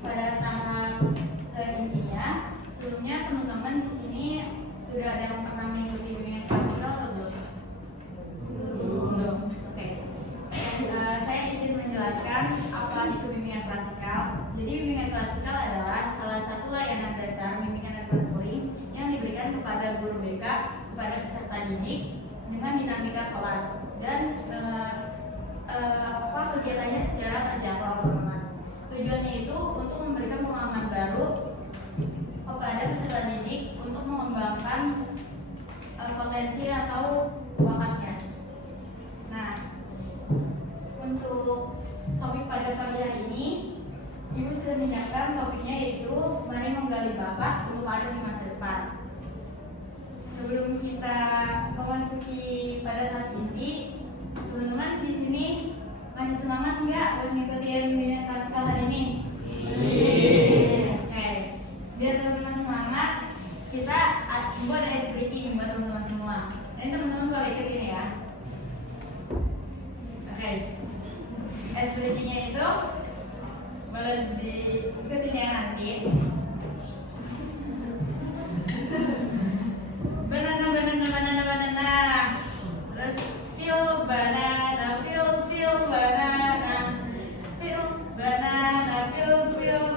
pada tahap intinya. Sebelumnya teman-teman di sini sudah ada yang pernah mengikuti bimbingan klasikal atau belum? Belum. Oke. Saya izin menjelaskan apa itu bimbingan klasikal. Jadi bimbingan klasikal adalah salah satu layanan dasar bimbingan dan konseling yang diberikan kepada guru BK kepada peserta didik dengan dinamika kelas dan kegiatannya secara terjadwal, teman-teman. Tujuannya itu untuk memberikan pengalaman baru kepada peserta didik untuk mengembangkan potensi atau bakatnya. Nah, untuk topik pada pagi hari ini, Ibu sudah menyiapkan topiknya, yaitu mari menggali bakat untuk ada di masa depan. Sebelum kita memasuki pada tahap inti, teman-teman di sini masih semangat nggak buat ngikutin bimbingan klasikal hari ini? Oke, biar teman-teman semangat, kita buat ice breaking buat teman-teman semua. Dan teman-teman boleh ikut ini ya. Oke, ice breakingnya itu boleh diikutin ya nanti. Banana, banana, banana, banana. Terus feel banana, feel banana, feel banana, feel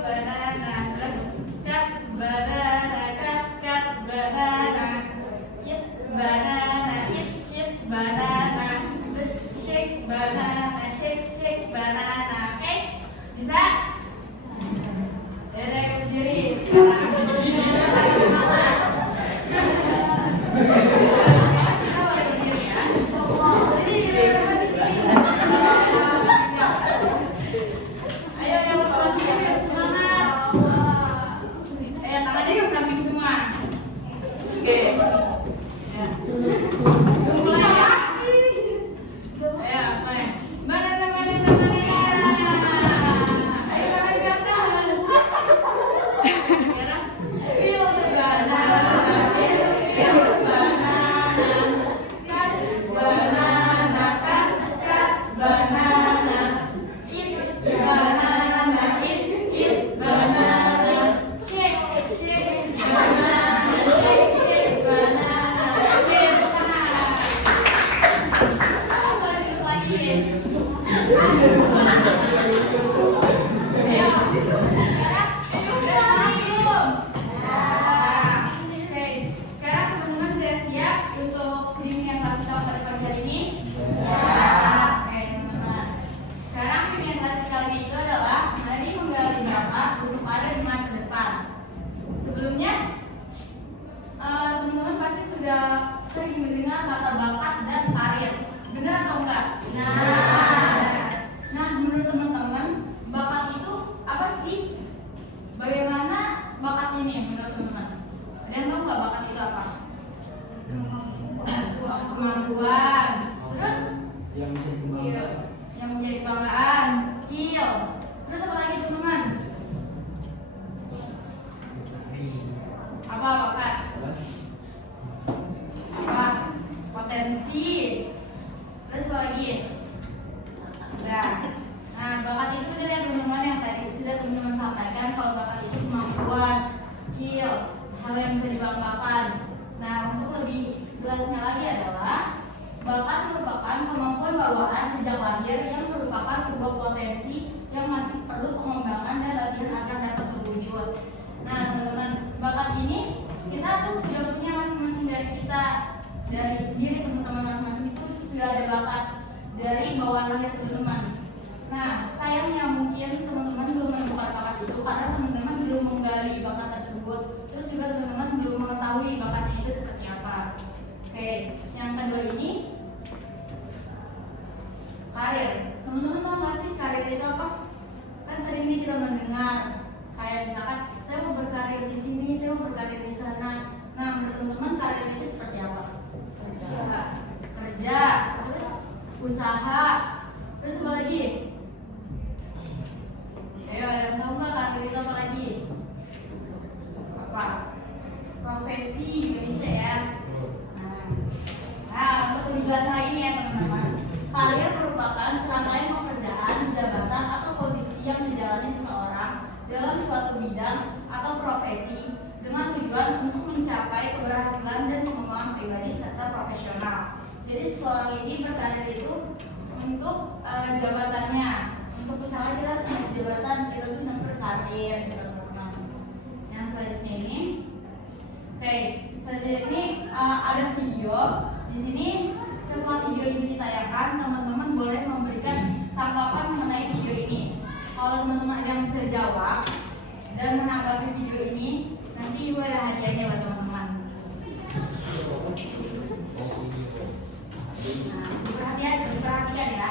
banana. Terus cut banana, cut banana, eat banana, eat banana. Terus shake banana, shake banana. Oke, bisa? Dari berdiri. Dari diri teman-teman masing-masing itu sudah ada bakat dari bawaan lahir teman-teman. Nah, sayangnya mungkin teman-teman belum menemukan bakat itu karena teman-teman belum menggali bakat tersebut. Terus juga teman-teman belum mengetahui bakatnya itu seperti apa. Oke, yang kedua ini karir. Teman-teman tahu nggak sih karir itu apa? Kan sering ini kita mendengar kayak misalkan saya mau berkarir di sini, saya mau berkarir di sana. Nah, menurut teman-teman karir itu seperti apa? Kerja, usaha, terus apa lagi? Ayo, ada yang tahu nggak karir itu apa lagi? Apa? Profesi juga bisa ya. Nah, untuk lebih jelas lagi nih ya teman-teman. Karir merupakan serangkaian pekerjaan, jabatan atau posisi yang dijalani seseorang dalam suatu bidang atau profesi dengan tujuan untuk mencapai keberhasilan dan pengembangan pribadi serta profesional. Jadi seseorang ini berkarir itu untuk jabatannya. Untuk misalnya kita punya jabatan, kita tuh berkarir gitu teman-teman. Yang selanjutnya ini, oke, selanjutnya ini ada video. Di sini setelah video ini ditayangkan, teman-teman boleh memberikan tanggapan mengenai video ini. Kalau teman-teman ada yang bisa jawab dan menanggapi video ini, nanti juga ada hadiahnya buat teman-teman. Nah, diperhatikan ya.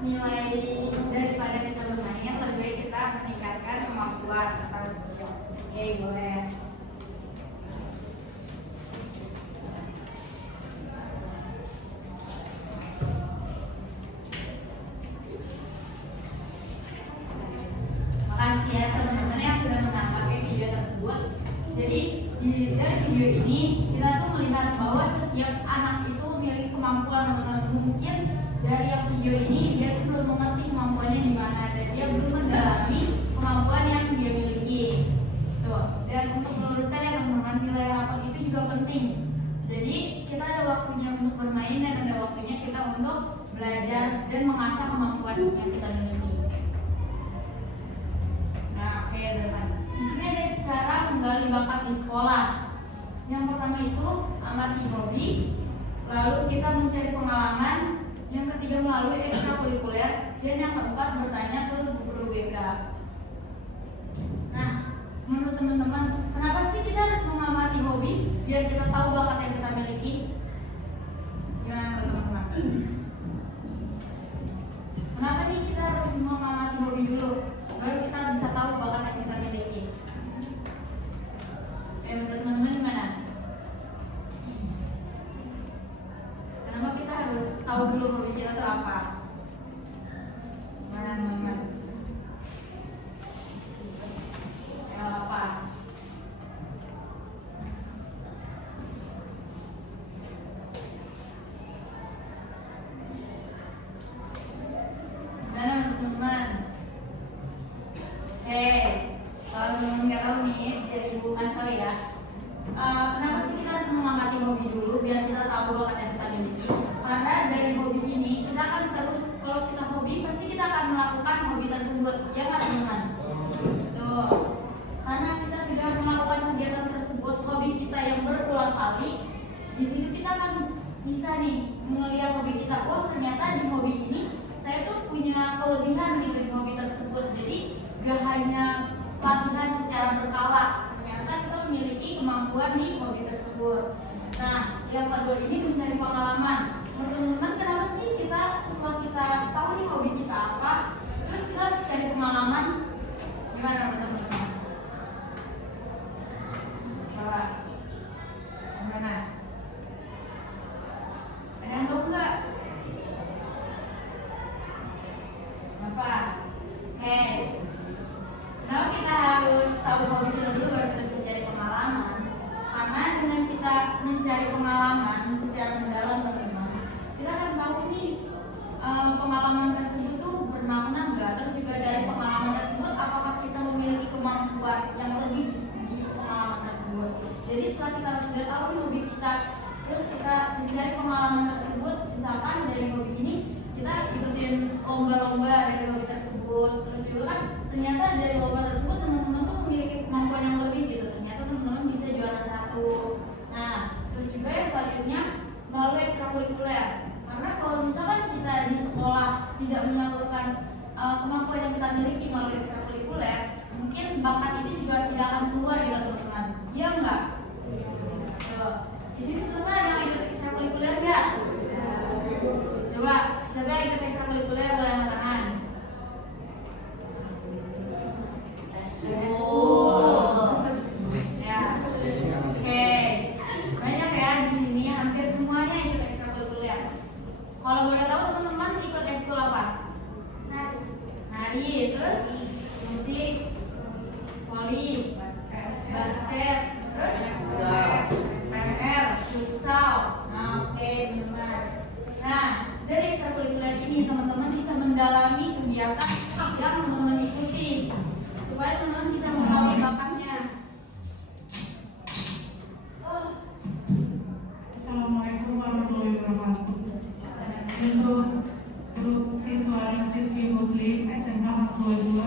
nilai daripada kita bermain, lebih baik kita meningkatkan kemampuan atau skill. Oke, boleh. Makasih ya teman-teman yang sudah menonton video tersebut. Jadi dari video ini kita tuh melihat bahwa setiap anak itu memiliki kemampuan, teman-teman. Mungkin dari yang video ini dia tuh belum mengerti kemampuannya di mana dan dia belum mendalami kemampuan yang dia miliki. Tuh. Dan untuk meluruskan ya teman-teman, nilai rapot itu juga penting. Jadi kita ada waktunya untuk bermain dan ada waktunya kita untuk belajar dan mengasah kemampuan yang kita miliki. Nah, oke teman-teman. Di sini ada cara menggali bakat di sekolah. Yang pertama itu amati hobi, lalu kita mencari pengalaman, yang ketiga melalui ekstrakurikuler, dan yang keempat bertanya ke guru BK. Nah, menurut teman-teman, kenapa sih kita harus mengamati hobi biar kita tahu bakat yang kita miliki? Gimana teman-teman? Kenapa nih kita harus mengamati hobi dulu, baru kita bisa tahu bakat yang kita miliki? Menurut teman-teman gimana? Kenapa kita harus tahu dulu hobi kita itu apa? Gimana teman-teman? Apa? Gimana teman-teman? Kalau teman-teman nggak tahu nih, dari Ibu kasih tahu ya. Kenapa sih kita harus mengamati hobi dulu biar kita tahu bakat yang kita miliki? Karena dari hobi ini kita akan terus, kalau kita hobi pasti kita akan melakukan hobi tersebut, ya nggak teman-teman? Tuh, karena kita sudah melakukan kegiatan tersebut, hobi kita yang berulang kali, di situ kita akan bisa nih melihat hobi kita. Oh ternyata di hobi ini saya tuh punya kelebihan gitu di hobi tersebut. Jadi gak hanya latihan secara berkala, ternyata kita memiliki kemampuan di hobi tersebut. Nah, yang kedua ini mencari pengalaman. Menurut teman-teman, kenapa sih kita setelah kita tahu nih hobi kita apa, terus kita harus cari pengalaman? Gimana teman-teman? Coba, gimana? Ada yang tahu nggak? Kenapa? Kenapa kita harus tahu hobi kita dulu baru kita bisa cari pengalaman? Karena dengan kita mencari pengalaman secara mendalam teman-teman, kita akan tahu nih pengalaman tersebut tuh bermakna nggak? Terus juga dari pengalaman tersebut apakah kita memiliki kemampuan yang lebih di pengalaman tersebut? Jadi setelah kita sudah tahu hobi kita, terus kita mencari pengalaman tersebut, misalkan dari hobi ini kita ikutin lomba-lomba dari hobi tersebut, terus juga kan ternyata dari lomba tersebut teman-teman tuh memiliki kemampuan yang lebih gitu, ternyata teman-teman bisa juara 1. Nah, terus juga yang selanjutnya melalui ekstrakurikuler, karena kalau misalkan kita di sekolah tidak menyalurkan kemampuan yang kita miliki melalui ekstrakurikuler, mungkin bakat itu juga tidak akan keluar gitu teman-teman, iya enggak? Di sini teman-teman ada yang ikut ekstrakurikuler nggak? Coba, siapa yang ikut ekstrakurikuler boleh angkat tangan? Ya, oke. Banyak ya di sini, hampir semuanya ikut ekstrakurikuler. Kalau boleh tahu teman-teman ikut ekskul apa? Nari, terus musik, voli, basket, terus PMR, futsal. Nah, oke teman-teman. Nah, dari ekstrakurikuler ini teman-teman bisa mendalami kegiatan yang teman-teman ikuti supaya teman-teman bisa mengetahui bakatnya. Assalamualaikum warahmatullahi wabarakatuh. Untuk grup siswa dan siswi Muslim SMK 22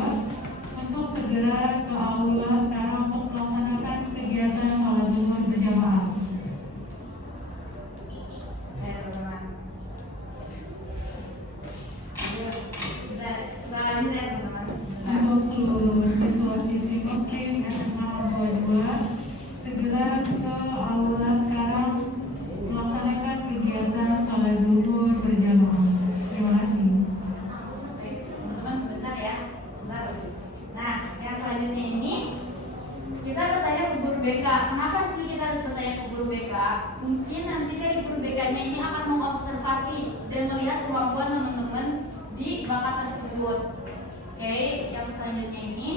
untuk segera ke aula sekarang untuk melaksanakan kegiatan sholat zuhur berjamaah. Untuk seluruh siswa-siswi Muslim SMK 22 segera ke aula sekarang melaksanakan kegiatan sholat zuhur berjamaah. Terima kasih. bakat tersebut. Oke, yang selanjutnya ini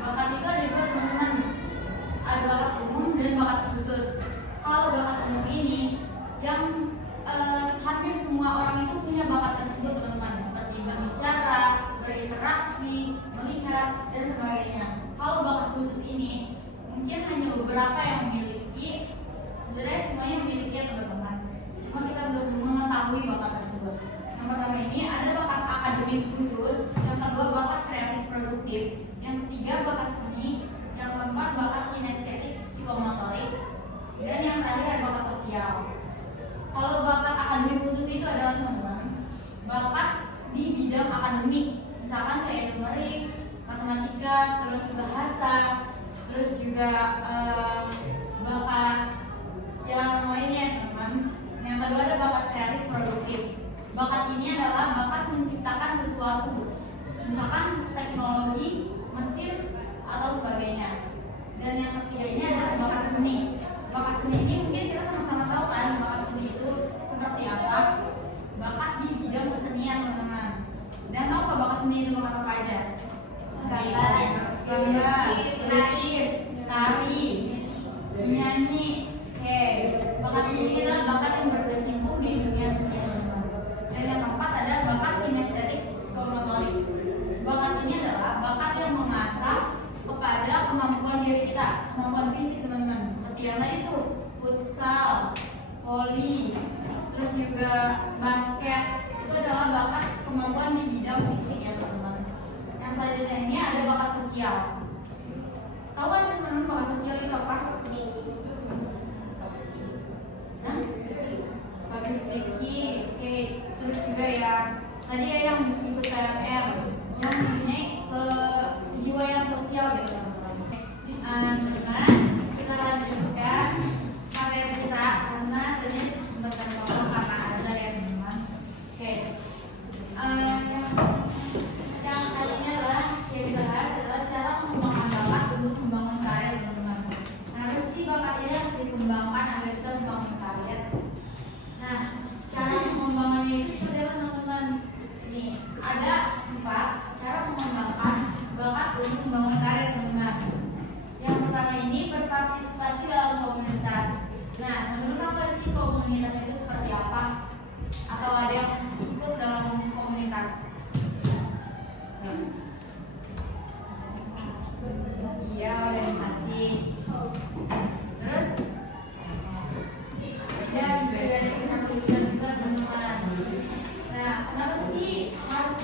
bakat itu ada dua teman-teman, ada bakat umum dan bakat khusus. Kalau bakat umum ini yang hampir semua orang itu punya bakat tersebut teman-teman, seperti berbicara, berinteraksi, melihat dan sebagainya. Kalau bakat khusus ini mungkin hanya beberapa yang memiliki, sebenarnya semuanya memiliki ya teman-teman. Cuma kita belum mengetahui bakat tersebut. Yang pertama ini ada bakat akademik khusus, yang kedua bakat kreatif produktif, yang ketiga bakat seni, yang keempat bakat kinestetik psikomotorik, dan yang terakhir ada bakat sosial. Kalau bakat akademik khusus itu adalah teman-teman bakat di bidang akademik, misalkan kayak numerik, matematika, terus bahasa, terus juga bakat yang lainnya teman-teman. Yang kedua ada bakat kreatif produktif. Bakat ini adalah bakat menciptakan sesuatu, misalkan teknologi, mesin, atau sebagainya. Dan yang ketiga ini adalah bakat seni. Bakat seni ini mungkin kita sama-sama tahu kan bakat seni itu seperti apa. Bakat di bidang kesenian teman-teman. Dan tahu nggak bakat seni itu bakat apa aja? Gambar, lukis, tari, nyanyi. Oke, bakat seni ini adalah bakat yang berkecimpung di dunia seni teman-teman. Dan yang keempat ada bakat kinestetik psikomotorik. Bakat ini adalah bakat yang mengasah kepada kemampuan diri kita, kemampuan fisik teman-teman. Seperti yang tadi itu futsal, voli, terus juga basket. Itu adalah bakat kemampuan di bidang fisik ya teman-teman. Yang selanjutnya ini ada bakat sosial. Tahu nggak sih teman-teman bakat sosial itu apa? Public speaking, oke. Terus juga ya tadi ya yang ikut PMR, yang mempunyai jiwa yang sosial gitu teman-teman. Kita lanjutkan materi kita karena tadi sempat ngomong karena ada ya teman-teman. Oke. Yang kali ini adalah yang dibahas adalah cara mengembangkan bakat untuk membangun karir teman-teman. Nah, apa sih bakat ini harus dikembangkan agar kita membangun karir? Nah, cara pengembangannya itu seperti apa teman-teman? Ini ada 4 cara mengembangkan bakat untuk membangun karir teman-teman. Yang pertama ini berpartisipasi dalam komunitas. Nah, teman-teman tahu nggak sih komunitas itu seperti apa? Atau ada yang ikut dalam komunitas? Iya, organisasi. Terus ya bisa dari kepolisian juga teman-teman. Nah, kenapa sih harus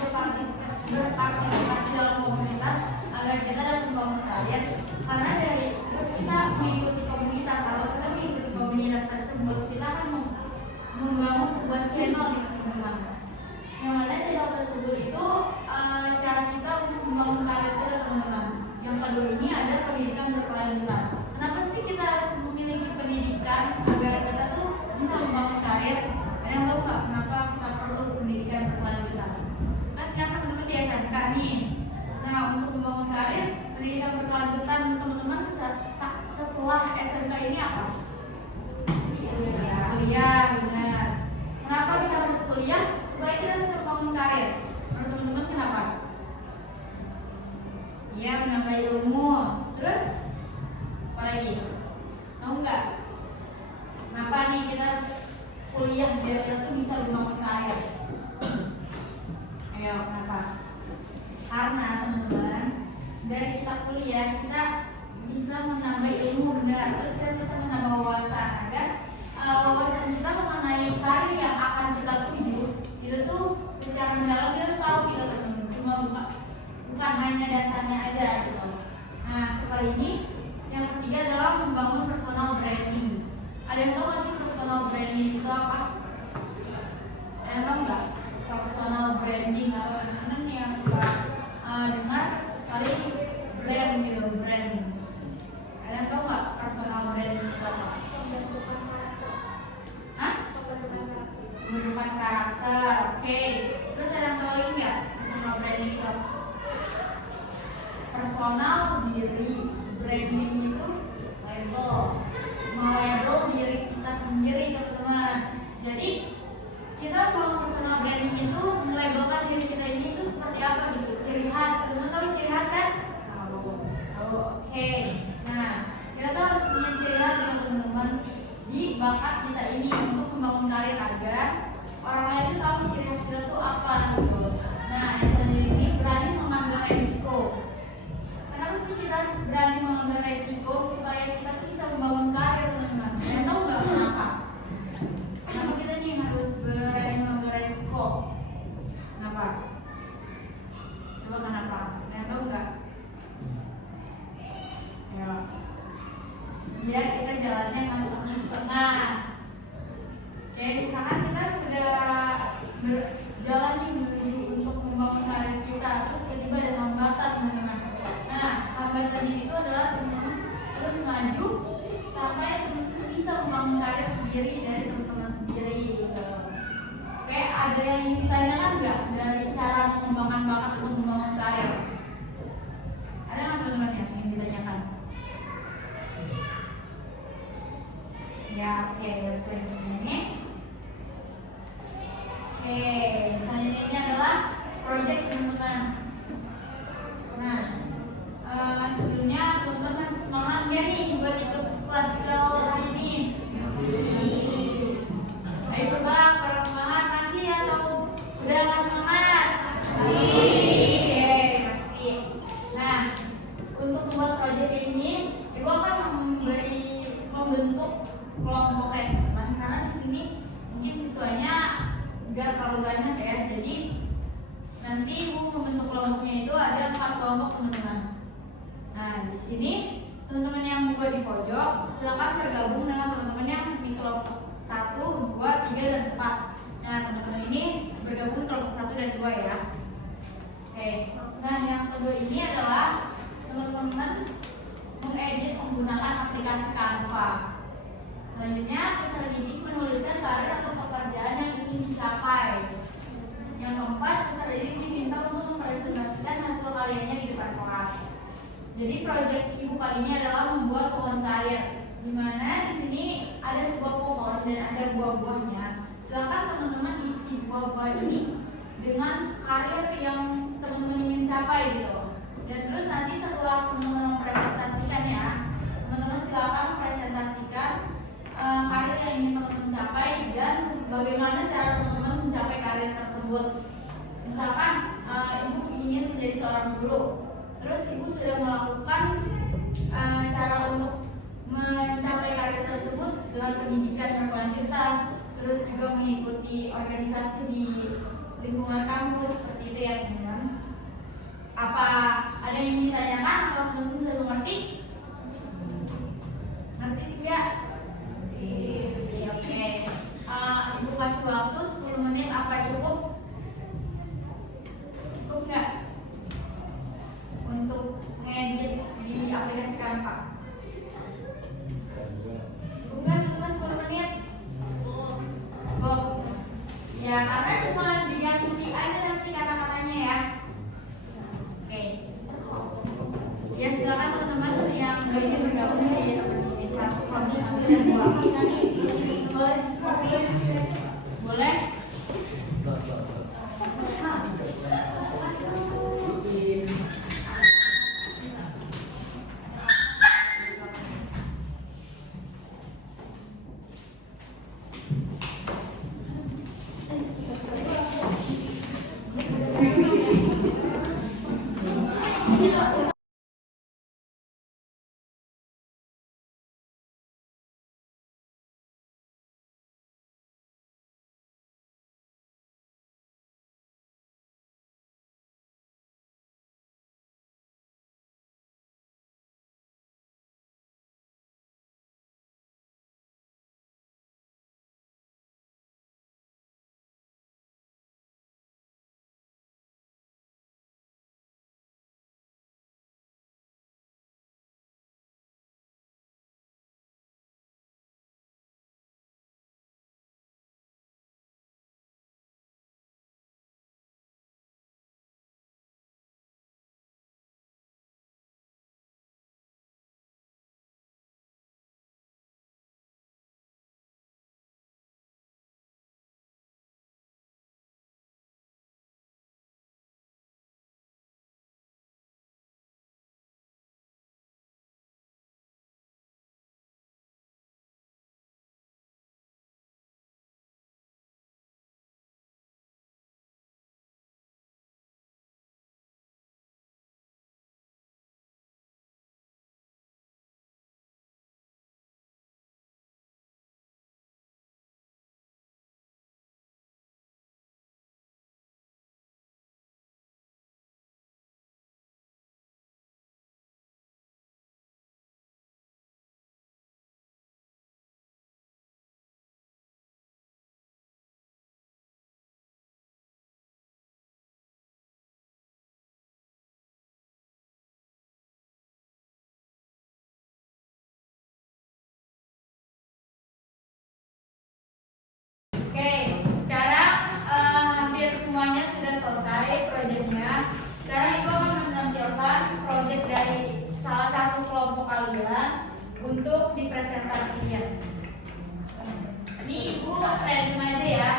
berpartisipasi dalam komunitas agar kita dapat membangun karir? Karena dari kita mengikuti komunitas atau kita mengikuti komunitas tersebut, kita akan membangun sebuah channel gitu teman-teman. Yang mana channel tersebut itu cara kita untuk membangun karir kita teman-teman. Yang kedua ini ada pendidikan berkelanjutan. Kenapa sih kita harus memiliki pendidikan agar kita tuh bisa membangun karir? Ada yang tahu nggak kenapa kita perlu pendidikan berkelanjutan? Kan sekarang teman-teman di SMK nih. Nah, untuk membangun karir, pendidikan berkelanjutan teman-teman setelah SMK ini apa? Kuliah, benar. Kenapa kita harus kuliah? Supaya kita bisa membangun karir. Menurut teman-teman kenapa? Iya, menambah ilmu. Terus apa lagi? Tahu nggak? Kenapa nih kita harus kuliah biar kita tuh bisa membangun karir? Ayo, kenapa? Karena teman-teman, dari kita kuliah kita bisa menambah ilmu benar, terus kita bisa menambah wawasan agar wawasan kita mengenai karir yang akan kita tuju itu tuh secara mendalam kita tuh tahu gitu teman-teman. Cuma bukan hanya dasarnya aja gitu. Nah, sekali ini yang ketiga adalah membangun personal branding. Ada yang tahu nggak sih personal branding itu apa? Ada yang tahu nggak? Personal branding atau teman-teman yang suka dengar kali brand gitu, brand. Ada yang tahu nggak personal branding itu apa? Hah? Pembentukan karakter. Oke. Terus ada yang tahu lagi nggak personal branding itu apa? Personal diri, branding itu label, melabel diri kita sendiri teman-teman. Jadi kita mau personal branding itu melabelkan diri kita ini itu seperti apa gitu, ciri khas. Teman-teman tahu ciri khas kan? Tahu. Oke. Nah, kita tuh harus punya ciri khas ya teman-teman di bakat kita ini untuk membangun karir agar orang lain itu tahu ciri khas kita tuh apa gitu. Nah, yang selanjutnya ini berani mengambil resiko. Kenapa sih kita harus berani mengambil resiko supaya kita tuh bisa membangun karir teman-teman? Kalian tahu nggak kenapa? Kenapa kita nih harus berani mengambil resiko? Kenapa? Coba kenapa? Kalian tahu nggak? Ya. Biar kita jalannya nggak setengah-setengah. Oke, misalkan kita sudah berjalan nih menuju untuk membangun karir kita, terus tiba-tiba ada hambatan teman-teman. Nah, hambatannya itu adalah teman-teman terus maju sampai teman-teman bisa membangun karir sendiri dari teman-teman sendiri. Gitu. Oke, ada yang ingin ditanyakan nggak dari cara mengembangkan bakat untuk membangun karir? Ada nggak teman-teman yang ingin ditanyakan? Ya, oke, selanjutnya ini. Oke, selanjutnya ini adalah project teman-teman. Nah, sebelumnya teman-teman masih semangat nggak nih buat ikut klasikal hari ini? Ayo coba kalau semangat masih atau udah nggak semangat? Masih. Nah, untuk membuat project ini, ibu akan membentuk kelompok teman-teman karena di sini mungkin siswanya nggak terlalu banyak ya, jadi nanti ibu membentuk kelompoknya itu ada 4 kelompok teman-teman. Nah di sini teman-teman yang buat di pojok silakan bergabung dengan teman-teman yang di kelompok 1, 2, 3, dan 4. Nah teman-teman ini bergabung kelompok 1 dan 2 ya. Oke. Nah yang kedua ini adalah teman-teman mengedit menggunakan aplikasi Canva. Selanjutnya peserta didik menuliskan karir atau pekerjaan yang ingin dicapai. Yang keempat, peserta didik diminta untuk mempresentasikan hasil karyanya di depan kelas. Jadi proyek ibu kali ini adalah membuat pohon karir, di mana di sini ada sebuah pohon dan ada buah-buahnya. Silakan teman-teman isi buah-buah ini dengan karir yang teman-teman ingin capai gitu. Dan terus nanti setelah teman-teman mempresentasikan ya, teman-teman silakan presentasikan karir yang ingin teman-teman capai dan bagaimana cara teman-teman mencapai karir tersebut. Misalkan ibu ingin menjadi seorang guru, terus ibu sudah melakukan cara untuk mencapai karir tersebut dengan pendidikan berkelanjutan, terus juga mengikuti organisasi di lingkungan kampus seperti itu ya teman-teman. Apa ada yang ingin ditanyakan atau teman-teman sudah mengerti? Ngerti tidak? Oke. Ibu kasih waktu 10 menit, apa cukup? Cukup nggak? Untuk ngedit di aplikasi Canva. Cukup nggak teman-teman 10 menit? Cukup. Ya karena cuma diganti aja nanti kata-katanya ya. Oke. Ya silakan teman-teman ya. sekarang Ibu akan menampilkan proyek dari salah satu kelompok kalian untuk dipresentasikan. Ini Ibu random aja ya.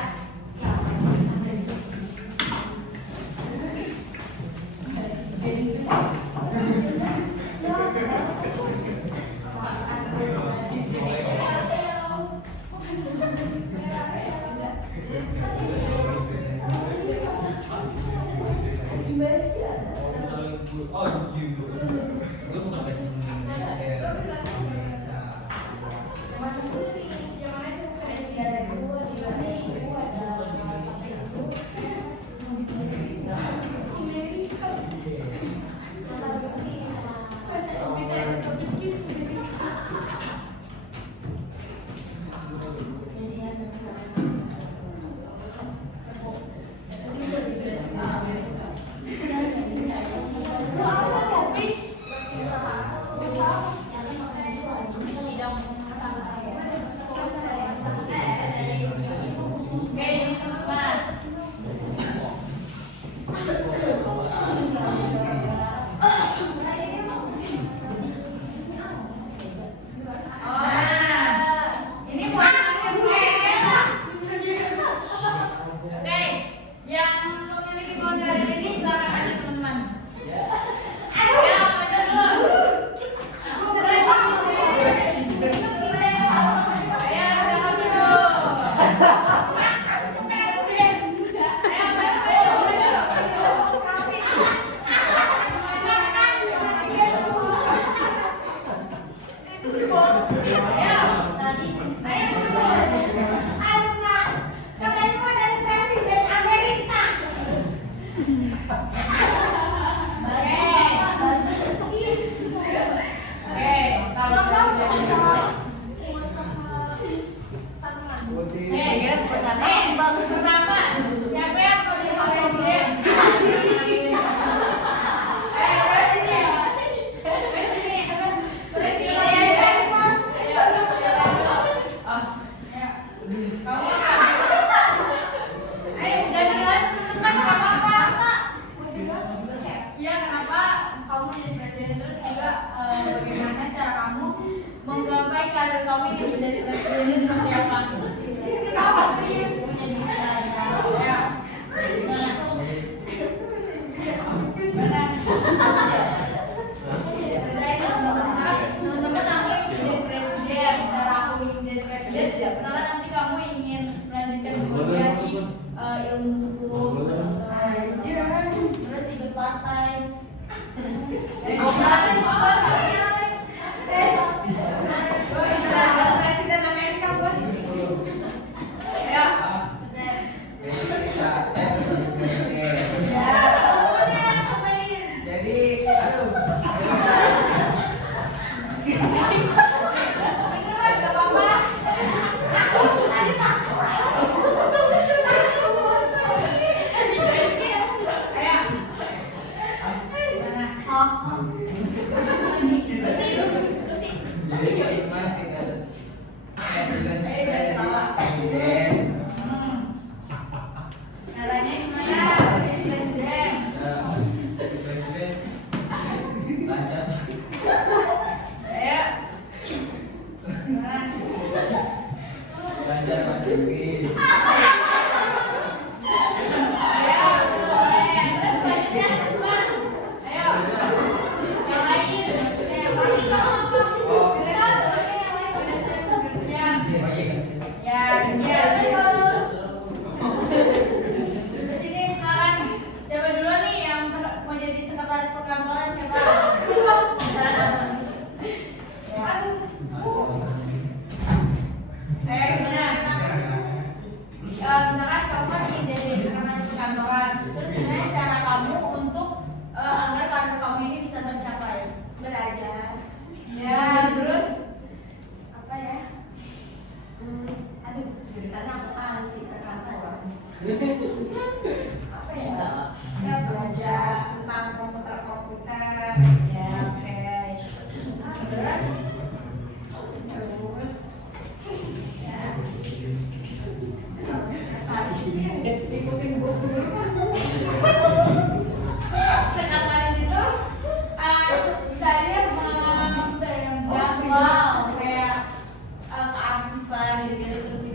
Sekarang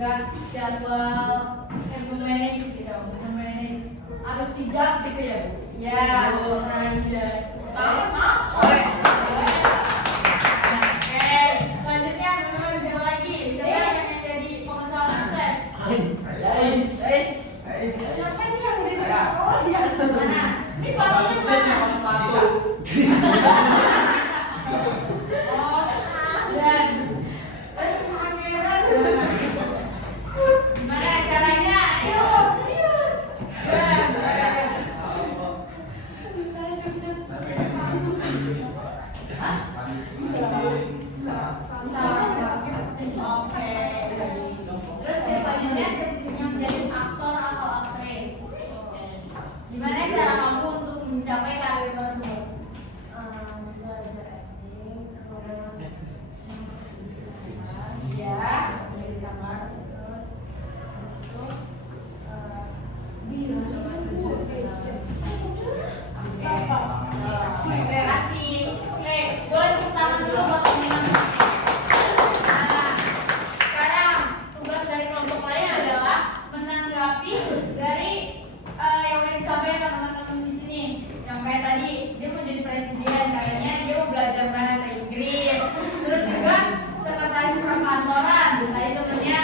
juga jadwal memanage gitu, memanage harus bijak gitu ya Bu? Ya, selanjutnya teman-teman siapa lagi? Siapa yang jadi pengusaha sukses? Siapa nih yang udah mana? Ini sepatunya mana? Oh, dan terus kamera gimana? Gimana caranya? Ayo, serius. Bisa sukses. Hah? Oke. Terus selanjutnya yang menjadi aktor atau aktris. Gimana cara kamu untuk mencapai karir tersebut? Belajar acting, Ya, menjadi sabar. Terus itu Oke, kasih. Oke, boleh tepuk tangan dulu buat teman-teman. Nah, sekarang tugas dari kelompok lain adalah menanggapi dari yang udah disampaikan teman-teman di sini. Yang kayak tadi dia mau jadi presiden, katanya dia mau belajar bahasa Inggris. Terus juga sekretaris perkantoran. Tadi temennya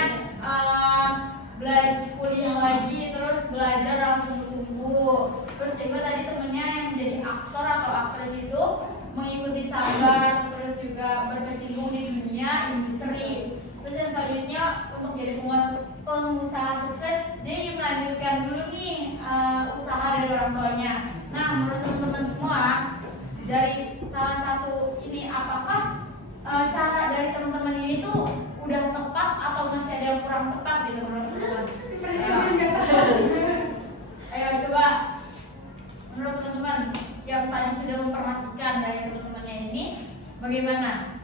belajar kuliah lagi, terus belajar langsung sungguh-sungguh. Terus juga tadi temennya yang menjadi aktor atau aktris itu mengikuti sabar, terus juga berkecimpung di dunia industri. Terus yang selanjutnya untuk jadi pengusaha sukses, dia ingin melanjutkan dulu nih usaha dari orang tuanya. Nah, menurut teman-teman semua, dari salah satu ini apakah cara dari teman-teman ini tuh udah tepat atau masih ada yang kurang tepat gitu menurut teman-teman? Ayo coba menurut teman-teman yang tadi sudah memperhatikan dari teman-temannya ini bagaimana?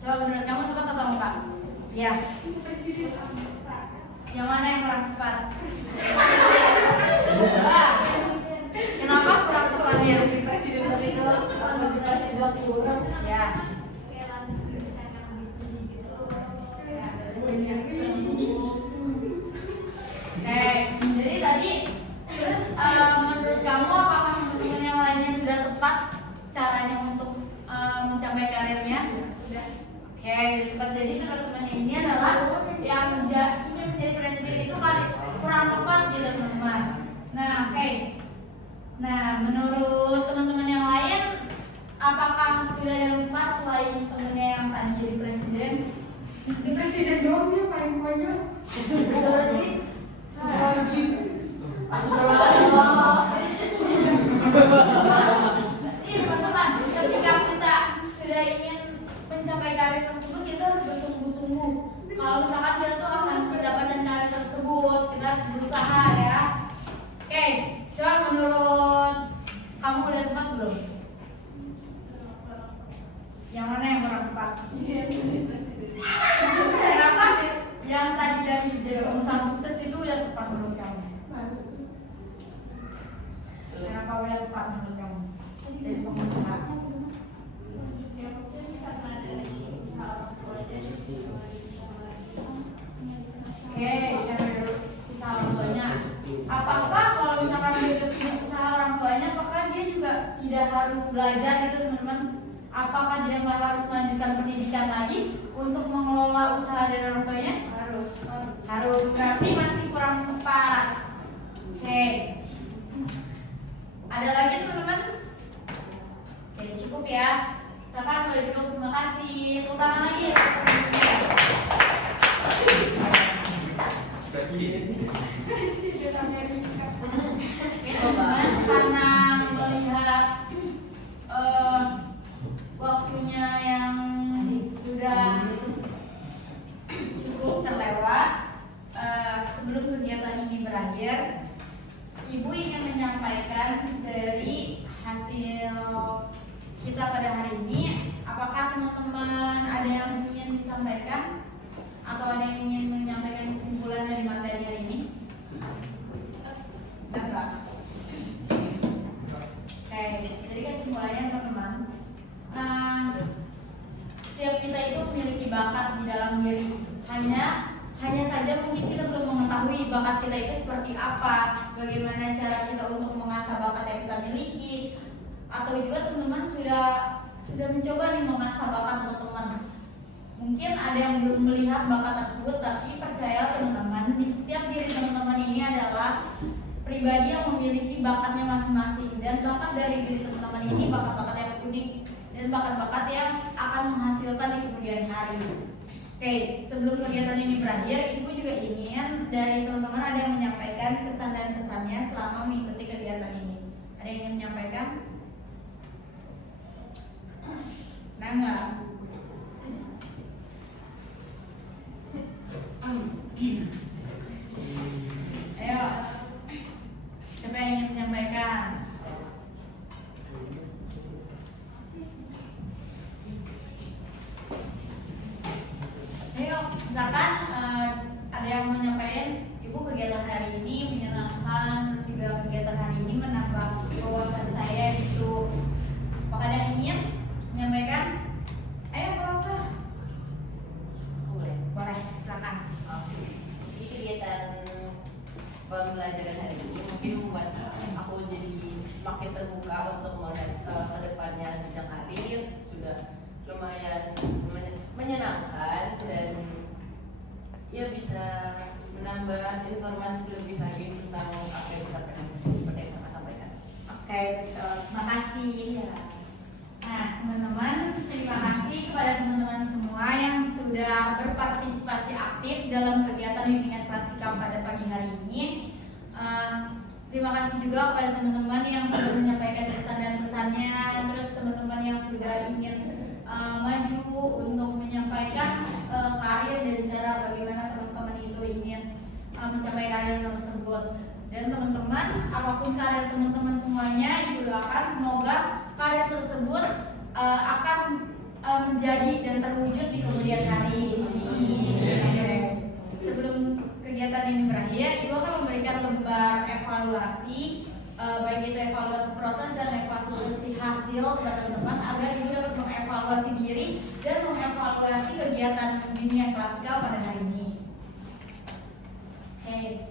Coba menurut kamu tepat atau enggak? Ya. Yang mana yang kurang tepat? Kenapa kurang tepatnya? Ya. Oke, jadi tadi terus menurut kamu apakah teman-teman yang lainnya sudah tepat caranya untuk mencapai karirnya? Sudah. Oke, tepat. Jadi menurut temannya ini adalah yang ingin menjadi presiden itu kan kurang tepat gitu teman-teman. Nah, oke. Nah, menurut teman-teman yang lain, apakah sudah ada yang tepat selain temannya yang tadi jadi presiden? Di presiden doang dia paling banyak. Betul sih. Ini teman-teman, ketika kita sudah ingin mencapai karir tersebut, kita harus bersungguh-sungguh. Kalau misalkan kita tuh akan mendapatkan karir tersebut, kita harus berusaha ya. Oke, coba menurut kamu udah tepat belum? Yang mana yang kurang tepat? Kenapa? Yang tadi dari pengusaha sukses itu udah tepat menurut kamu? Kenapa udah tepat menurut kamu? Dari pengusaha? Oke, dari usaha orang tuanya. Apakah kalau misalkan dia udah punya usaha orang tuanya, apakah dia juga tidak harus belajar gitu teman-teman? Apakah dia nggak harus melanjutkan pendidikan lagi untuk mengelola usaha dari orang tuanya? Harus. Berarti masih kurang tepat. Oke. Ada lagi teman-teman? Oke, cukup ya. Silakan boleh duduk. Terima kasih. Tepuk tangan lagi. Presiden Amerika. Oke teman-teman, karena melihat waktunya yang sudah cukup terlewat, sebelum kegiatan ini berakhir, Ibu ingin menyampaikan dari hasil kita pada hari ini. Apakah teman-teman ada yang ingin disampaikan atau ada yang ingin menyampaikan kesimpulan dari materi hari ini? Enggak. Oke, jadi kesimpulannya teman-teman, setiap kita itu memiliki bakat di dalam diri. Hanya saja bakat kita itu seperti apa, bagaimana cara kita untuk mengasah bakat yang kita miliki, atau juga teman-teman sudah mencoba nih mengasah bakat teman-teman. Mungkin ada yang belum melihat bakat tersebut, tapi percaya teman-teman, di setiap diri teman-teman ini adalah pribadi yang memiliki bakatnya masing-masing, dan bakat dari diri teman-teman ini bakat-bakat yang unik dan bakat-bakat yang akan menghasilkan di kemudian hari. Oke, sebelum kegiatan ini berakhir, Ibu juga ingin dari teman-teman ada yang menyampaikan kesan dan pesannya selama mengikuti kegiatan ini. Ada yang ingin menyampaikan? Nah, enggak? Ayo, siapa yang ingin menyampaikan? Ayo, misalkan ada yang mau menyampaikan, Ibu kegiatan hari ini menyenangkan, terus juga kegiatan hari ini menambah wawasan saya gitu. Apakah ada yang ingin menyampaikan? Ayo, apa-apa? Boleh, silakan. Jadi kegiatan pembelajaran hari ini mungkin membuat aku jadi semakin terbuka untuk melihat ke depannya jenjang karir. Sudah lumayan menyenangkan dan ya bisa menambah informasi lebih lagi tentang apa yang kita pengen seperti yang kakak sampaikan. Oke, betul. Terima kasih. Nah, teman-teman, terima kasih kepada teman-teman semua yang sudah berpartisipasi aktif dalam kegiatan bimbingan praktikal pada pagi hari ini. Terima kasih juga kepada teman-teman yang sudah menyampaikan kesan dan pesannya, terus teman-teman yang sudah ingin maju untuk menyampaikan karir dan cara bagaimana teman-teman itu ingin mencapai karir tersebut. Dan teman-teman, apapun karir teman-teman semuanya, Ibu doakan semoga karir tersebut akan menjadi dan terwujud di kemudian hari. Sebelum kegiatan ini berakhir, Ibu akan memberikan lembar evaluasi, baik itu evaluasi proses dan evaluasi hasil kepada teman-teman agar Ibu dapat mengevaluasi diri dan mengevaluasi kegiatan bimbingan klasikal pada hari ini. Oke.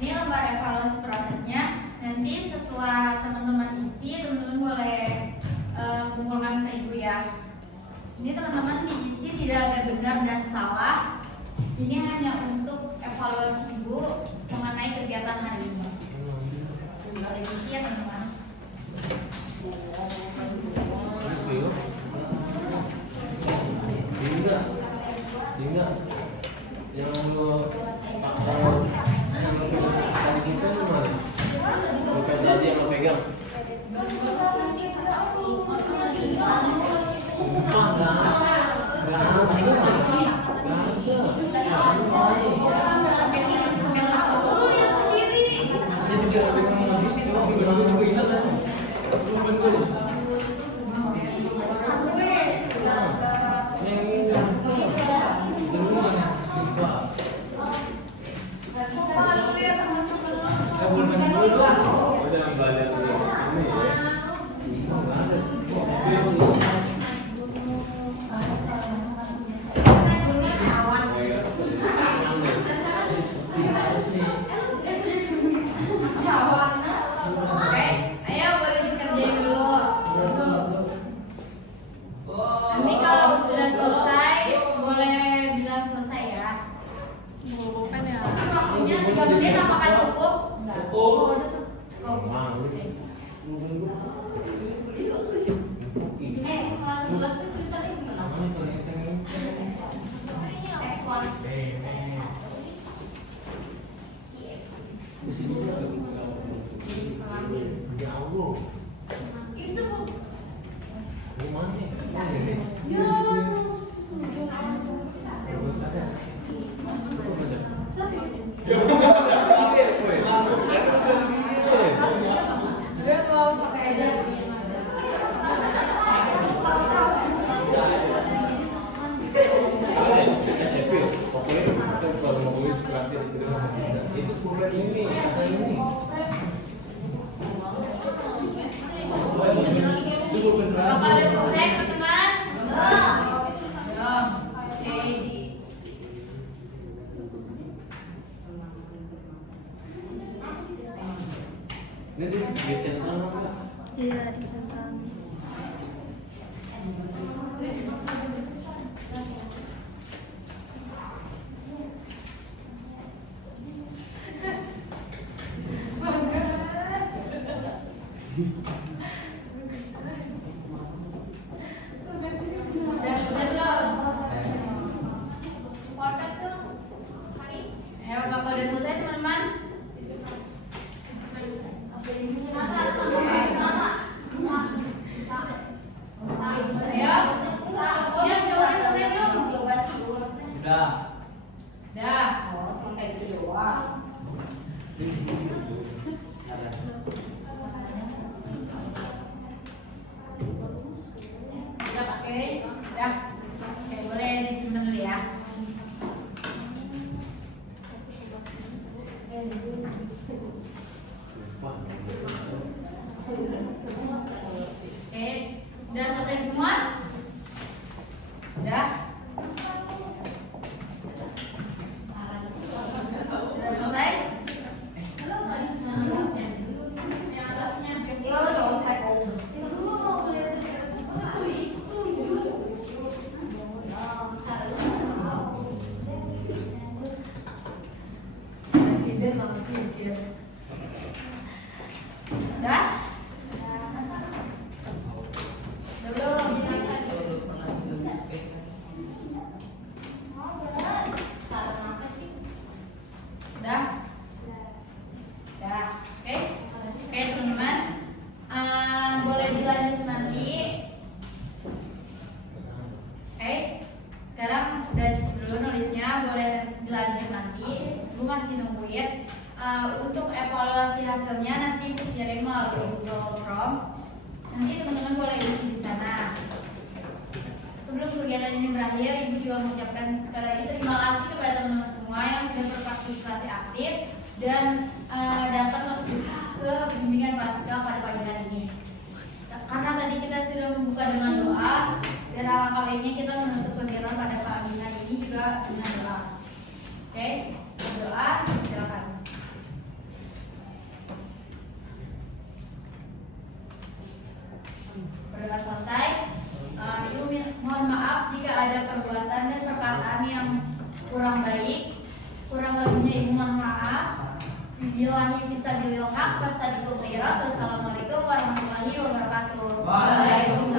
Ini lembar evaluasi prosesnya. Nanti setelah teman-teman isi, teman-teman boleh kumpulkan ke Ibu ya. Ini teman-teman diisi tidak ada benar dan salah. Ini hanya untuk evaluasi Ibu mengenai kegiatan hari ini. Boleh diisi ya teman-teman. Hingga yang tadi kita mana? Bukan tadi yang lo pegang. Apakah udah selesai teman-teman? Belum. Oke. Ini dibikin apa? Iya, dicatat. Udah selesai belum? Ayo, Bapak udah selesai teman-teman? Ayo. Ya, coba udah selesai belum? Sudah. Dah. Udah pakai. Dah. Oke, boleh disimpan dulu ya. Oke, udah selesai semua? Udah? Udah selesai? Udah? Udah belum? Udah? Udah. Oke? Oke teman-teman. Boleh dilanjut nanti. Oke? Sekarang udah cukup dulu nulisnya. Boleh dilanjut nanti. Gue masih nungguin. Untuk evaluasi hasilnya nanti Ibu kirim melalui Google Chrome. Nanti teman-teman boleh isi di sana. Sebelum kegiatan ini berakhir, Ibu juga mengucapkan sekali lagi terima kasih kepada teman-teman semua yang sudah berpartisipasi aktif dan datang ke bimbingan prasikal pada pagi hari ini. Karena tadi kita sudah membuka dengan doa dan alangkah baiknya kita menutup kegiatan pada pagi hari ini juga dengan doa. Oke, doa silakan. Berdoa selesai. Ibu mohon maaf jika ada perbuatan dan perkataan yang kurang baik. Kurang lebihnya Ibu mohon maaf. Billahi fisabilil haq fastabiqul khairat. Wassalamualaikum warahmatullahi wabarakatuh. Waalaikumsalam.